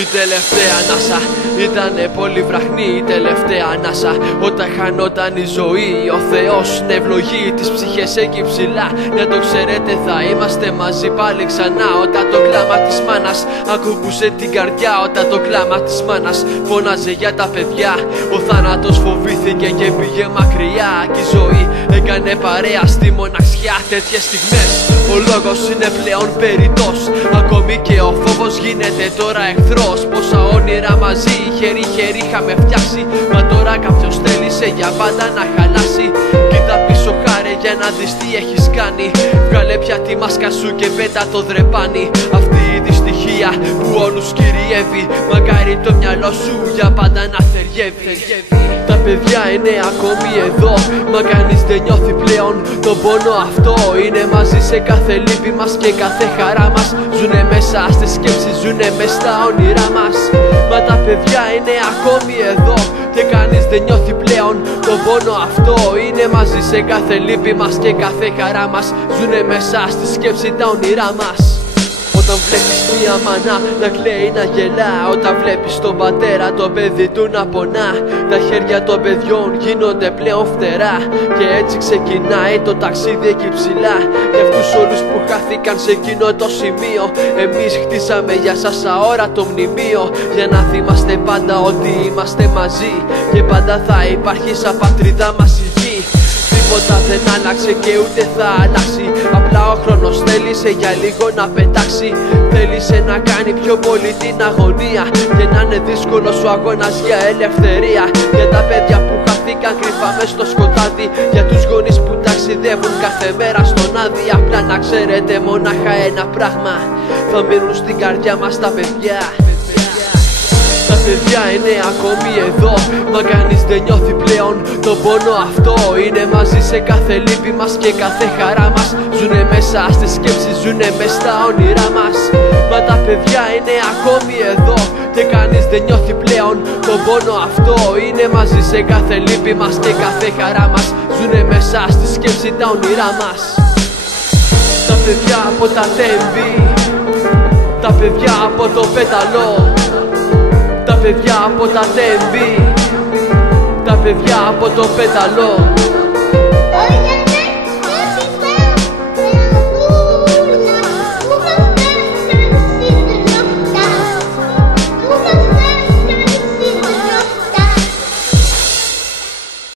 Η τελευταία ανάσα ήτανε πολύ βραχνή, η τελευταία ανάσα όταν χανόταν η ζωή. Ο Θεός να ευλογεί τις ψυχές εκεί ψηλά. Να το ξέρετε, θα είμαστε μαζί πάλι ξανά. Όταν το κλάμα της μάνας ακούμπουσε την καρδιά, όταν το κλάμα της μάνας φώναζε για τα παιδιά, ο θάνατος φοβήθηκε και πήγε μακριά. Και η ζωή έκανε παρέα στη μοναξιά. Τέτοιες στιγμές ο λόγος είναι πλέον περιττός, ακόμη και ο φόβος γίνεται τώρα εχθρός. Πόσα όνειρα μαζί χέρι-χέρι είχαμε φτιάξει, μα τώρα κάποιος θέλησε για πάντα να χαλάσει. Κοίτα πίσω χάρε για να δεις τι έχεις κάνει. Βγάλε πια τη μάσκα σου και πέτα το δρεπάνι. Αυτή η δυστυχία που όλους κυριεύει, μακάρι το μυαλό σου για πάντα να θεριεύει. Τα παιδιά είναι ακόμη εδώ, μα κανείς δεν νιώθει πλέον τον πόνο αυτό. Είναι μαζί σε κάθε λύπη μας και κάθε χαρά μας. Ζουνε μέσα στις σκέψεις, ζουνε μες στα όνειρά μας. Μα τα παιδιά είναι ακόμη εδώ και κανείς δεν νιώθει πλέον τον πόνο αυτό. Είναι μαζί σε κάθε λύπη μας και κάθε χαρά μας. Ζουνε μέσα στη σκέψη τα όνειρά μας. Όταν βλέπεις μια μάνα να κλαίει, να γελά, όταν βλέπεις τον πατέρα το παιδί του να πονά, τα χέρια των παιδιών γίνονται πλέον φτερά. Και έτσι ξεκινάει το ταξίδι εκεί ψηλά. Για αυτούς όλους που χάθηκαν σε εκείνο το σημείο, εμείς χτίσαμε για σας αόρατο μνημείο. Για να θυμάστε πάντα ότι είμαστε μαζί και πάντα θα υπάρχει σαν πατρίδα μας η γη. Τίποτα δεν άλλαξε και ούτε θα αλλάξει. Απλά ο χρόνος θέλησε για λίγο να πετάξει. Θέλησε να κάνει πιο πολύ την αγωνία και να είναι δύσκολος ο αγώνας για ελευθερία. Για τα παιδιά που χαθήκαν κρυφά μες στο σκοτάδι, για τους γονείς που ταξιδεύουν κάθε μέρα στον άδει. Απλά να ξέρετε μονάχα ένα πράγμα, θα μείνουν στην καρδιά μας τα παιδιά. Τα παιδιά είναι ακόμη εδώ, μα κανείς δεν νιώθει πλέον τον πόνο αυτό. Είναι μαζί σε κάθε λύπη μας και κάθε χαρά μας. Ζουνε μέσα στις σκέψεις, ζουνε μες στα όνειρά μας. Μα τα παιδιά είναι ακόμη εδώ και κανείς δεν νιώθει πλέον τον πόνο αυτό. Είναι μαζί σε κάθε λύπη μας και κάθε χαρά μας. Ζουνε μέσα στη σκέψη τα όνειρά μας. Τα παιδιά από τα τέμπη, τα παιδιά από το πέταλο, τα παιδιά από τα τέμπη, τα παιδιά από το πέταλο.